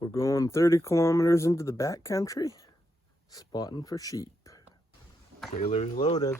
We're going 30 kilometers into the backcountry, spotting for sheep. Trailer's loaded.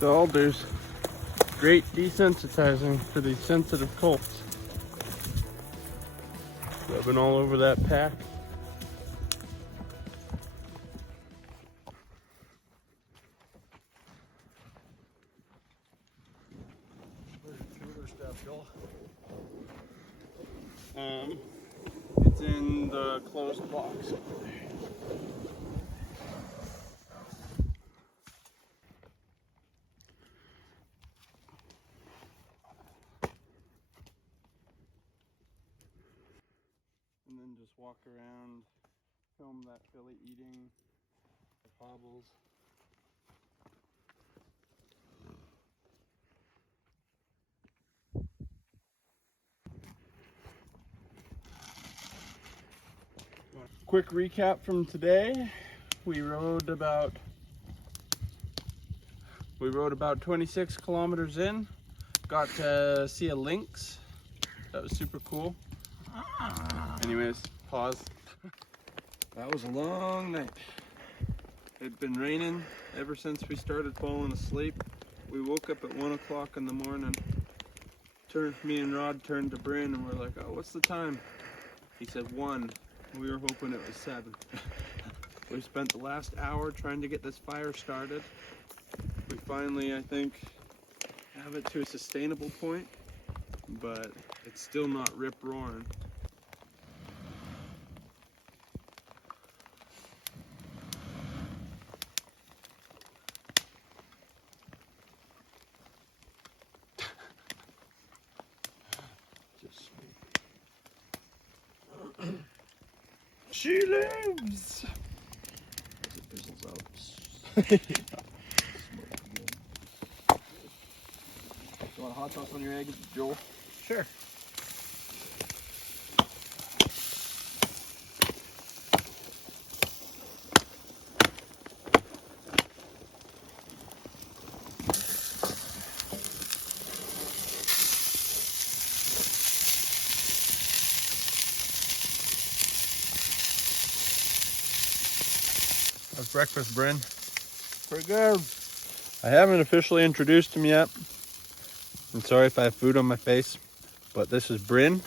The alders, great desensitizing for these sensitive colts. Rubbing all over that pack. Where's the cooler stuff, Joel? It's in the closed box over there. And then just walk around, film that filly eating the hobbles. Quick recap from today. We rode about 26 kilometers in. Got to see a lynx. That was super cool. Anyways, pause. That was a long night. It'd been raining ever since we started falling asleep. We woke up at 1 o'clock in the morning. Me and Rod turned to Bryn and we're like, oh, what's the time? He said 1. We were hoping it was 7. We spent the last hour trying to get this fire started. We finally, I think, have it to a sustainable point, but it's still not rip-roaring. She lives! As it fizzles out. Smoke again. You want a hot sauce on your eggs, Joel? Sure. How's breakfast, Bryn? Pretty good. I haven't officially introduced him yet. I'm sorry if I have food on my face, but this is Bryn.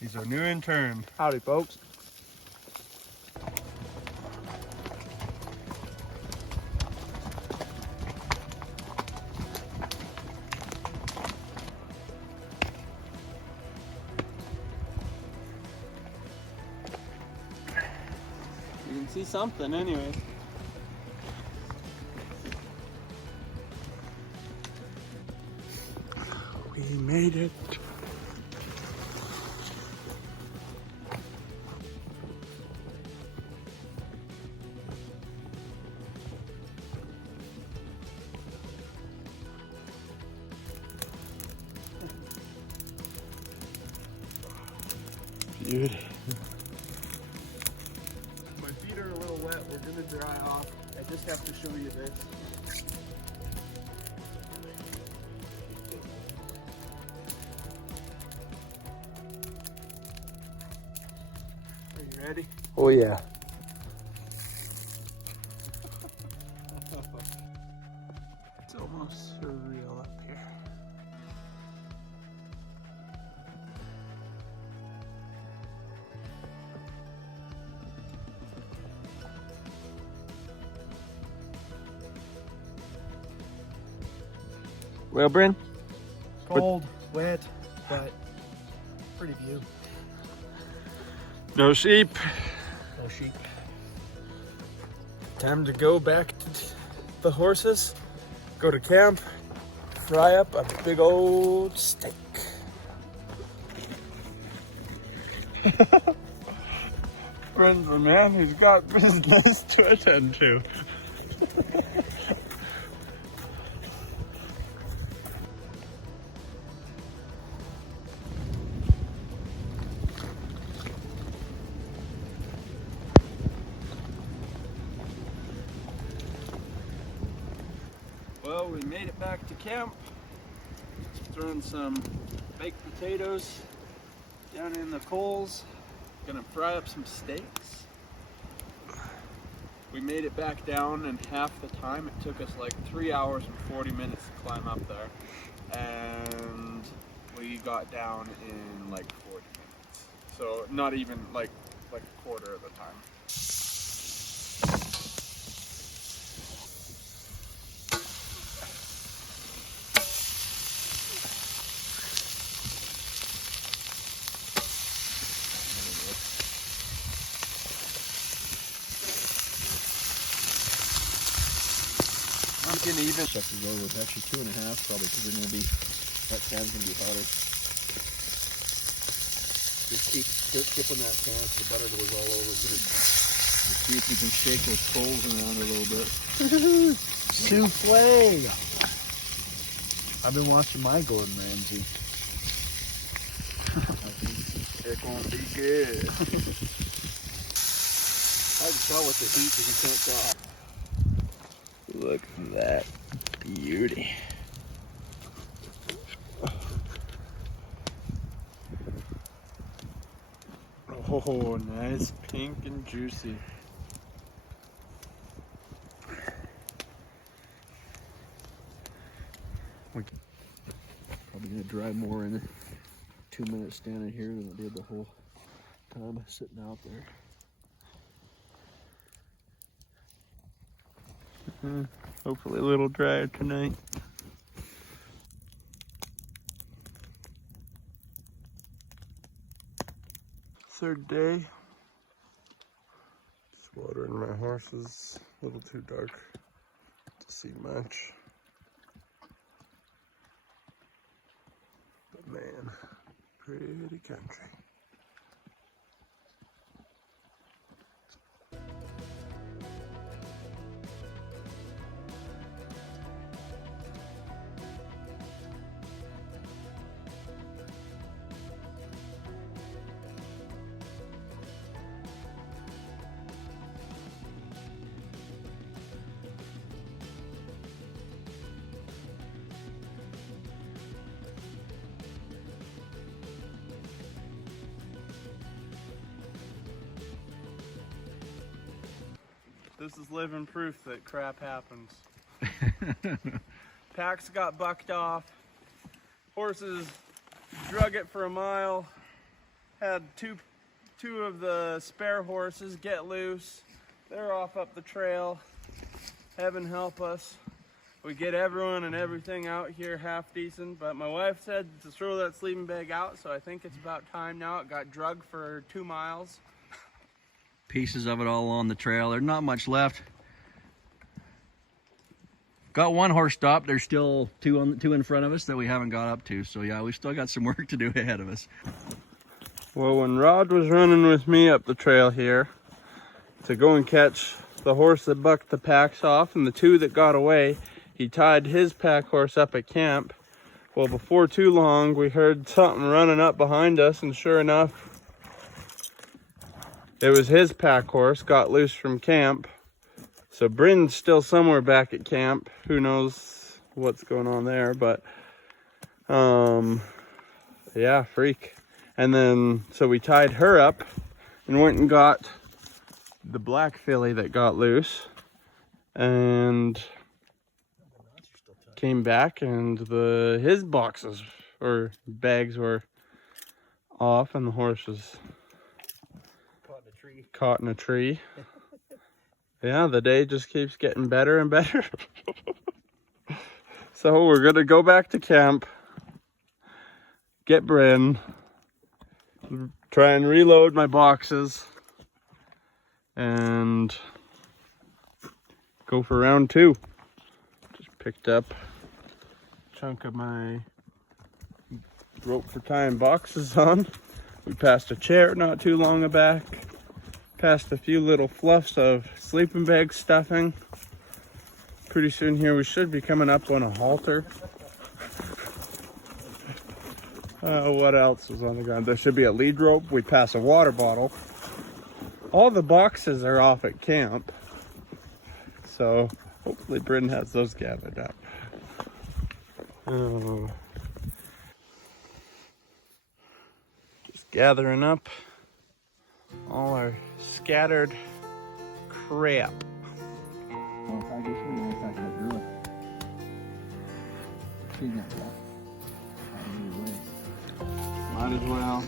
He's our new intern. Howdy, folks. You can see something anyway. We made it. Beauty. My feet are a little wet. We're gonna dry off. I just have to show you this. Are you ready? Oh yeah. It's almost surreal up here. Well, Bryn? Cold, wet, but pretty view. No sheep. No sheep. Time to go back to the horses, go to camp, fry up a big old steak. Brent's a man who's got business to attend to. Well, we made it back to camp. Just throwing some baked potatoes down in the coals. Gonna fry up some steaks. We made it back down in half the time. It took us like 3 hours and 40 minutes to climb up there. And we got down in like 40 minutes. So not even like a quarter of the time. Even Check the road with actually 2.5 probably because they're gonna be that sand's gonna be hotter. Just keep skipping that sand so the butter goes all over to it. Let's see if you can shake those coals around a little bit. Souffle! I've been watching my Gordon Ramsay. it's gonna be good. I can tell with the heat because you can't tell. Look at that beauty. Oh, nice pink and juicy. Probably gonna dry more in 2 minutes standing here than I did the whole time sitting out there. Hopefully a little drier tonight. Third day. Just watering my horses. A little too dark to see much. But man, pretty country. This is living proof that crap happens. Packs got bucked off. Horses drug it for a mile. Had two of the spare horses get loose. They're off up the trail. Heaven help us. We get everyone and everything out here half decent, but my wife said to throw that sleeping bag out, so I think it's about time now. It got drugged for 2 miles. Pieces of it all on the trail. There's not much left. Got one horse stopped. There's still two in front of us that we haven't got up to. So yeah, we still got some work to do ahead of us. Well, when Rod was running with me up the trail here to go and catch the horse that bucked the packs off and the 2 that got away, he tied his pack horse up at camp. Well, before too long, we heard something running up behind us, and sure enough, it was his pack horse, got loose from camp. So Bryn's still somewhere back at camp. Who knows what's going on there, but yeah, freak. And then, so we tied her up and went and got the black filly that got loose and came back, and his boxes or bags were off and the horse was caught in a tree. Yeah, the day just keeps getting better and better. So we're gonna go back to camp, get Bryn, try and reload my boxes, and go for round 2. Just picked up a chunk of my rope for tying boxes on. We passed a chair not too long back. Passed a few little fluffs of sleeping bag stuffing. Pretty soon here we should be coming up on a halter. What else is on the ground? There should be a lead rope. We pass a water bottle. All the boxes are off at camp. So hopefully Bryn has those gathered up. Just gathering up all our scattered crap. Well, if I get through, in fact, I drew it. Clean that up. Might as well.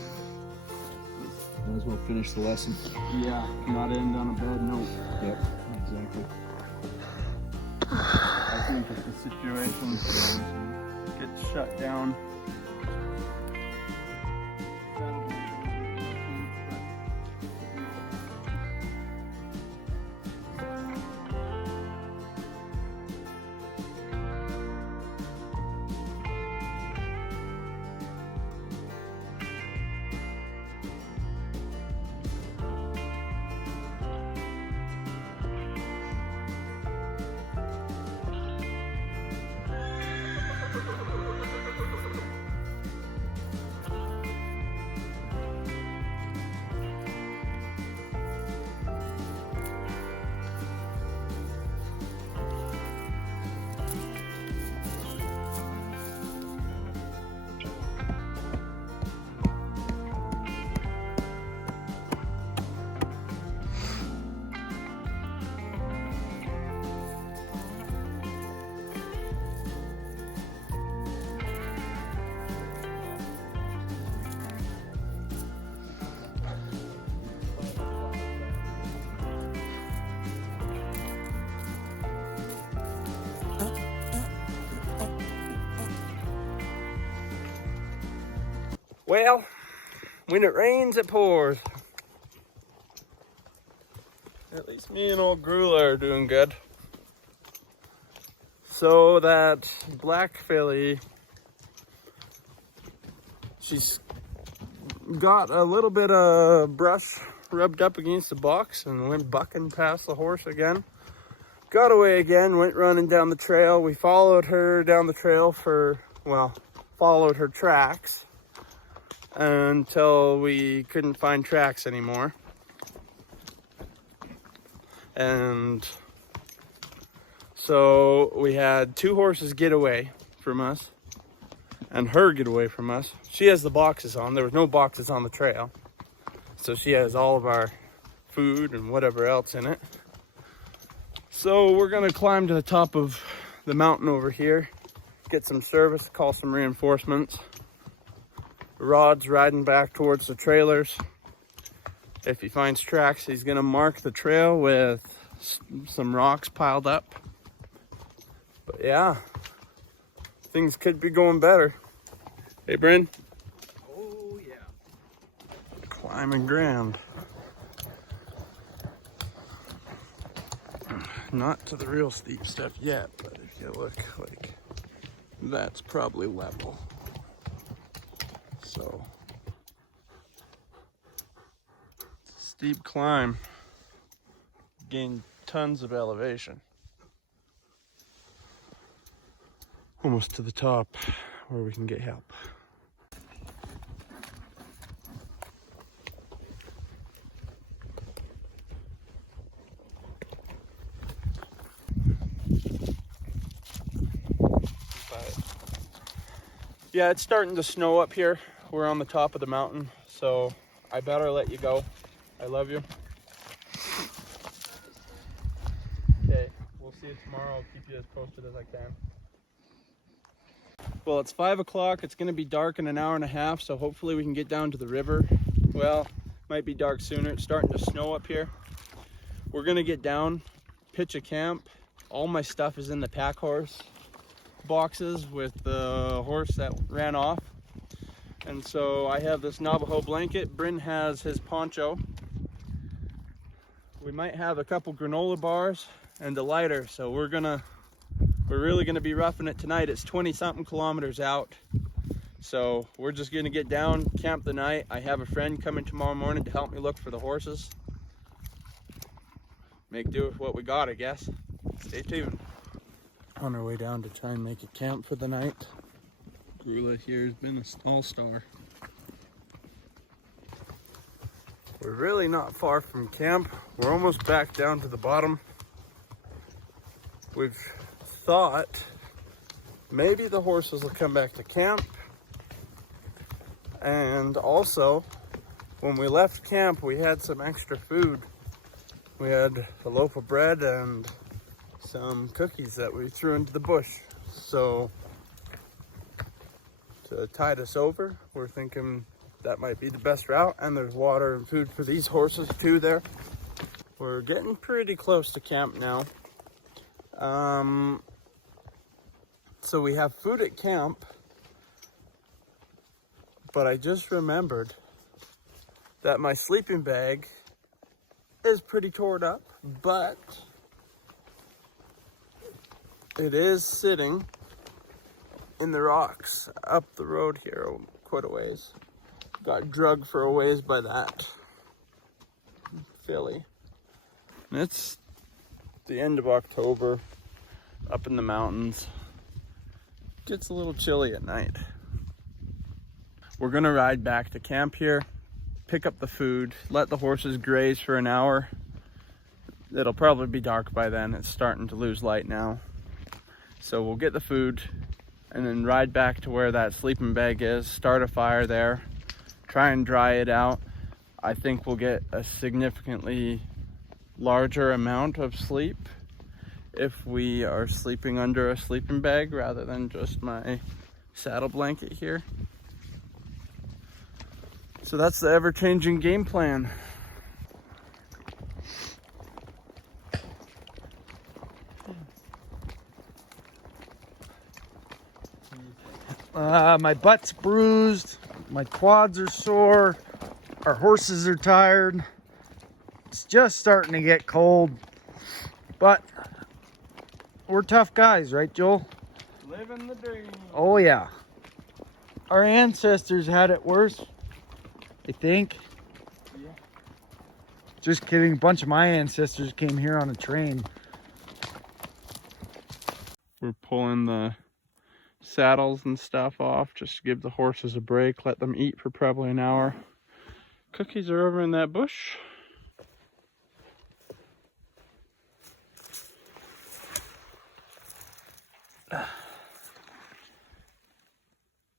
Might as well finish the lesson. Yeah, not end on a bad note. Yep, exactly. I think if the situation gets shut down, well, when it rains, it pours. At least me and old Grula are doing good. So that black filly, she's got a little bit of brush rubbed up against the box and went bucking past the horse again. Got away again, went running down the trail. We followed her down the trail for, well, followed her tracks until we couldn't find tracks anymore. And so we had two horses get away from us and her get away from us. She has the boxes on. There was no boxes on the trail. So she has all of our food and whatever else in it. So we're gonna climb to the top of the mountain over here, get some service, call some reinforcements. Rod's riding back towards the trailers. If he finds tracks, he's gonna mark the trail with some rocks piled up. But yeah, things could be going better. Hey, Bryn. Oh, yeah. Climbing ground. Not to the real steep stuff yet, but if you look, like, that's probably level. So, steep climb, gain tons of elevation. Almost to the top where we can get help. Yeah, it's starting to snow up here. We're on the top of the mountain, so I better let you go. I love you. Okay, we'll see you tomorrow. I'll keep you as posted as I can. Well, it's 5 o'clock. It's gonna be dark in an hour and a half, so hopefully we can get down to the river. Well, might be dark sooner. It's starting to snow up here. We're gonna get down, pitch a camp. All my stuff is in the pack horse boxes with the horse that ran off. And so I have this Navajo blanket. Bryn has his poncho. We might have a couple granola bars and a lighter. So we're really gonna be roughing it tonight. It's 20 something kilometers out. So we're just gonna get down, camp the night. I have a friend coming tomorrow morning to help me look for the horses. Make do with what we got, I guess. Stay tuned. On our way down to try and make a camp for the night. Gorilla here has been an all-star. We're really not far from camp. We're almost back down to the bottom. We've thought maybe the horses will come back to camp. And also, when we left camp, we had some extra food. We had a loaf of bread and some cookies that we threw into the bush. So to tide us over, we're thinking that might be the best route. And there's water and food for these horses too there. We're getting pretty close to camp now. So we have food at camp, but I just remembered that my sleeping bag is pretty torn up, but it is sitting in the rocks up the road here quite a ways. Got drugged for a ways by that filly. And it's the end of October up in the mountains. Gets a little chilly at night. We're gonna ride back to camp here, pick up the food, let the horses graze for an hour. It'll probably be dark by then. It's starting to lose light now. So we'll get the food and then ride back to where that sleeping bag is, start a fire there, try and dry it out. I think we'll get a significantly larger amount of sleep if we are sleeping under a sleeping bag rather than just my saddle blanket here. So that's the ever-changing game plan. My butt's bruised, my quads are sore, our horses are tired. It's just starting to get cold, but we're tough guys, right, Joel? Living the dream. Oh yeah. Our ancestors had it worse, I think. Yeah. Just kidding, a bunch of my ancestors came here on a train. We're pulling the saddles and stuff off just to give the horses a break, let them eat for probably an hour. Cookies are over in that bush.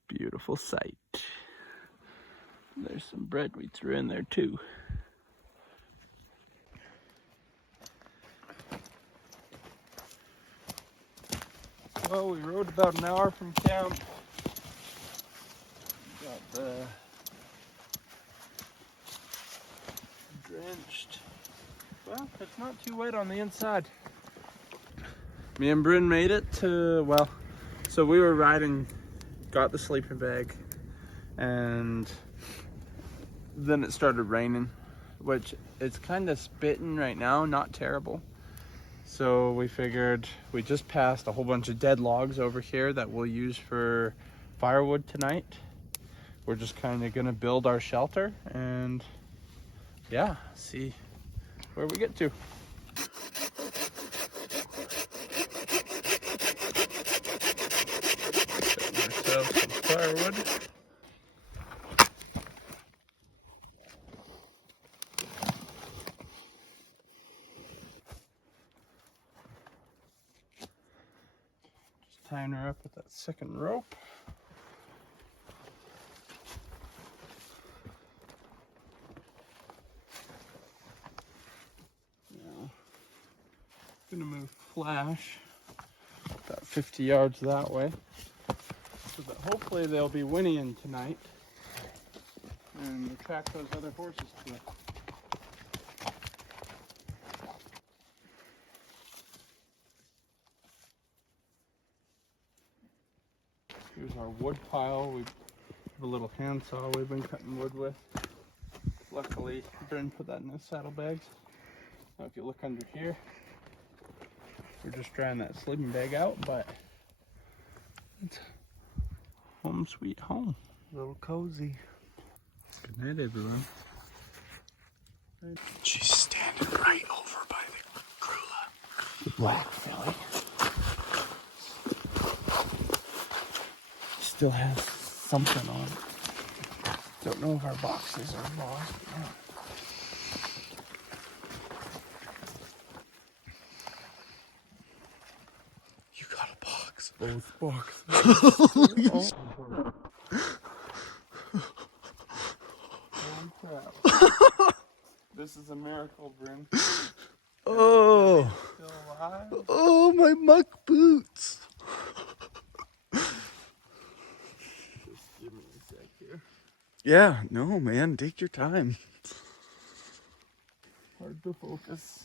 Beautiful sight. There's some bread we threw in there too. Well, we rode about an hour from camp. Got drenched. Well, it's not too wet on the inside. Me and Bryn made it to, well, so we were riding, got the sleeping bag, and then it started raining, which it's kind of spitting right now, not terrible. So we figured we just passed a whole bunch of dead logs over here that we'll use for firewood tonight. We're just kind of gonna build our shelter and yeah, see where we get to. Setting ourselves some firewood. Tying her up with that second rope. Now, gonna move Flash about 50 yards that way, so that hopefully they'll be whinnying tonight and attract those other horses to it. Here's our wood pile. We have a little handsaw we've been cutting wood with. Luckily, Bryn put that in his saddlebags. Now if you look under here, we're just drying that sleeping bag out, but it's home home sweet home. A little cozy. Good night, everyone. She's standing right over by the Grula. The black filly. Still has something on it. Don't know if our boxes are lost. You got a box. Both boxes. Holy crap. This is a miracle, Bryn. Oh. Still alive? Oh, my muck boots. Just give me a sec here. Yeah, no, man, take your time. Hard to focus.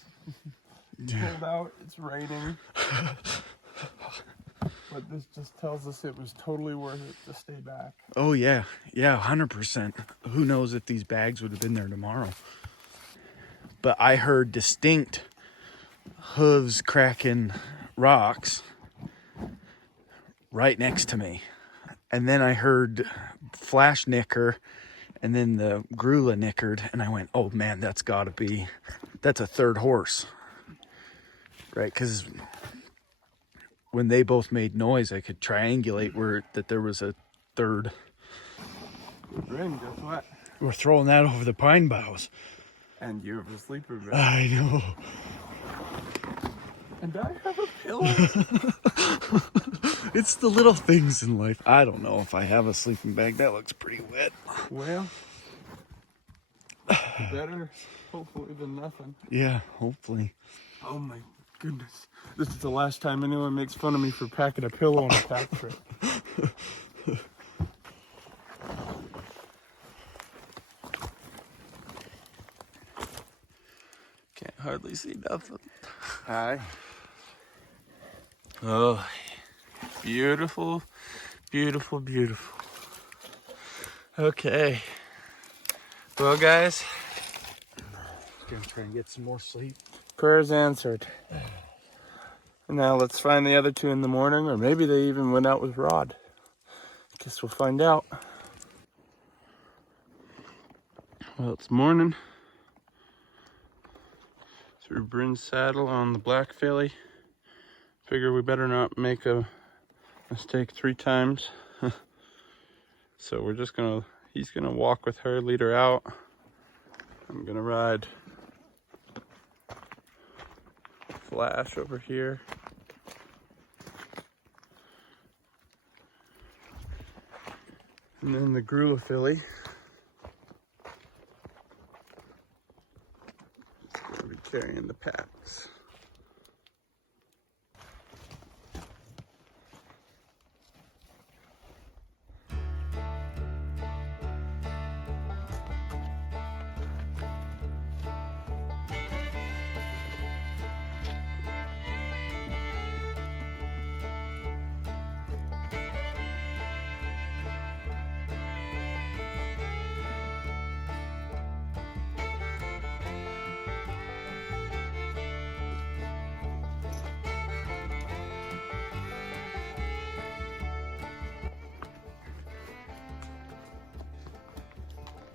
It's cold out, it's raining. But this just tells us it was totally worth it to stay back. Oh, yeah. Yeah, 100%. Who knows if these bags would have been there tomorrow. But I heard distinct hooves cracking rocks right next to me. And then I heard flash nicker, and then the Grula nickered, and I went, oh man, that's a third horse. Right, because when they both made noise, I could triangulate that there was a third. Bryn, guess what? We're throwing that over the pine boughs. And you have a sleeper bag. I know. And I have a pillow. It's the little things in life. I don't know if I have a sleeping bag. That looks pretty wet. Well, better hopefully than nothing. Yeah, hopefully. Oh my goodness. This is the last time anyone makes fun of me for packing a pillow on a pack trip. Can't hardly see nothing. Hi. Oh, beautiful, beautiful, beautiful. Okay. Well, guys, Gonna try and get some more sleep. prayers answered. Now let's find the other two in the morning, or maybe they even went out with Rod. Guess we'll find out. Well, it's morning. Through Bryn's saddle on the black filly. Figure we better not make a mistake 3 times. So we're just he's gonna walk with her, lead her out. I'm gonna ride Flash over here. And then the Grula filly. It's gonna be carrying the packs.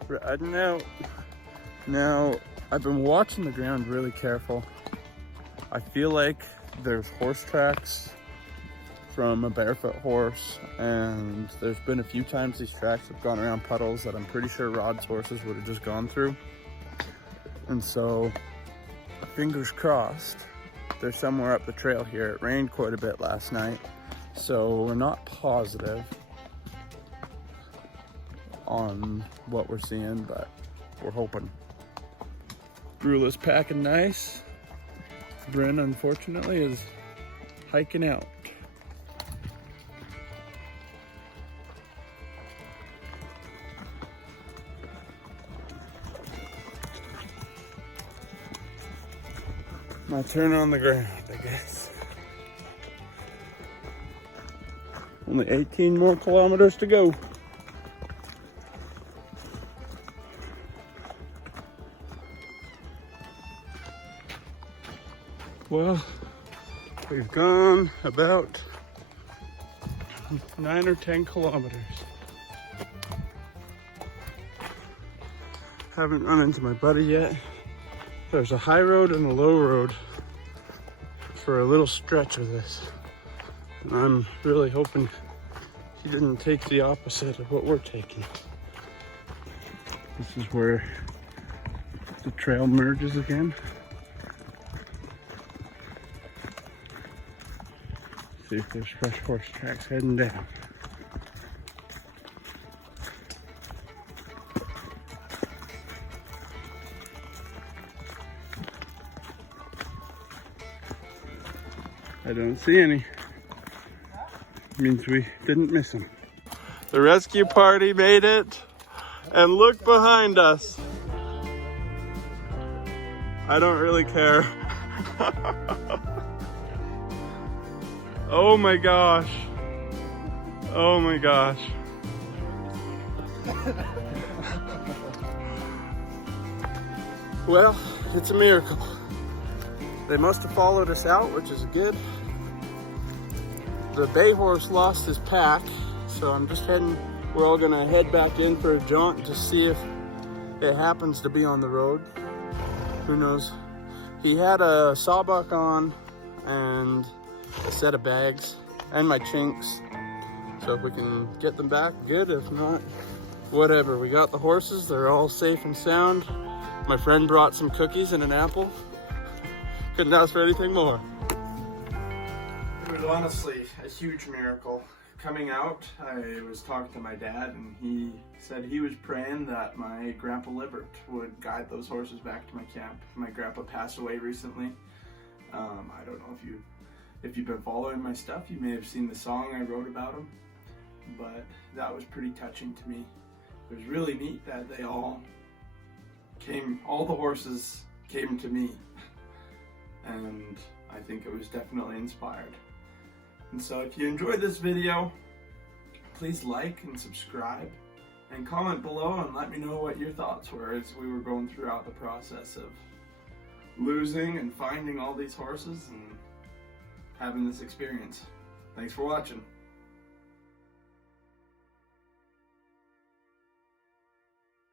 Riding out. Now, I've been watching the ground really careful. I feel like there's horse tracks from a barefoot horse, and there's been a few times these tracks have gone around puddles that I'm pretty sure Rod's horses would have just gone through. And so, fingers crossed, they're somewhere up the trail here. It rained quite a bit last night, so we're not positive on what we're seeing, but we're hoping. Grula's packing nice. Bryn, unfortunately, is hiking out. My turn on the ground, I guess. Only 18 more kilometers to go. Well, we've gone about 9 or 10 kilometers. Haven't run into my buddy yet. There's a high road and a low road for a little stretch of this. And I'm really hoping he didn't take the opposite of what we're taking. This is where the trail merges again. See if there's fresh horse tracks heading down. I don't see any. Means we didn't miss them. The rescue party made it, and look behind us. I don't really care. Oh my gosh. Oh my gosh. Well, it's a miracle. They must have followed us out, which is good. The bay horse lost his pack, so I'm just heading, we're all gonna head back in for a jaunt to see if it happens to be on the road. Who knows? He had a sawbuck on and a set of bags and my chinks. So if we can get them back, good. If not, whatever. We got the horses, they're all safe and sound. My friend brought some cookies and an apple. Couldn't ask for anything more. It was honestly a huge miracle. Coming out, I was talking to my dad and he said he was praying that my grandpa Libert would guide those horses back to my camp. My grandpa passed away recently. I don't know if you've been following my stuff, you may have seen the song I wrote about him, but that was pretty touching to me. It was really neat that they all the horses came to me. And I think it was definitely inspired. And so if you enjoyed this video, please like and subscribe and comment below and let me know what your thoughts were as we were going throughout the process of losing and finding all these horses and having this experience. Thanks for watching.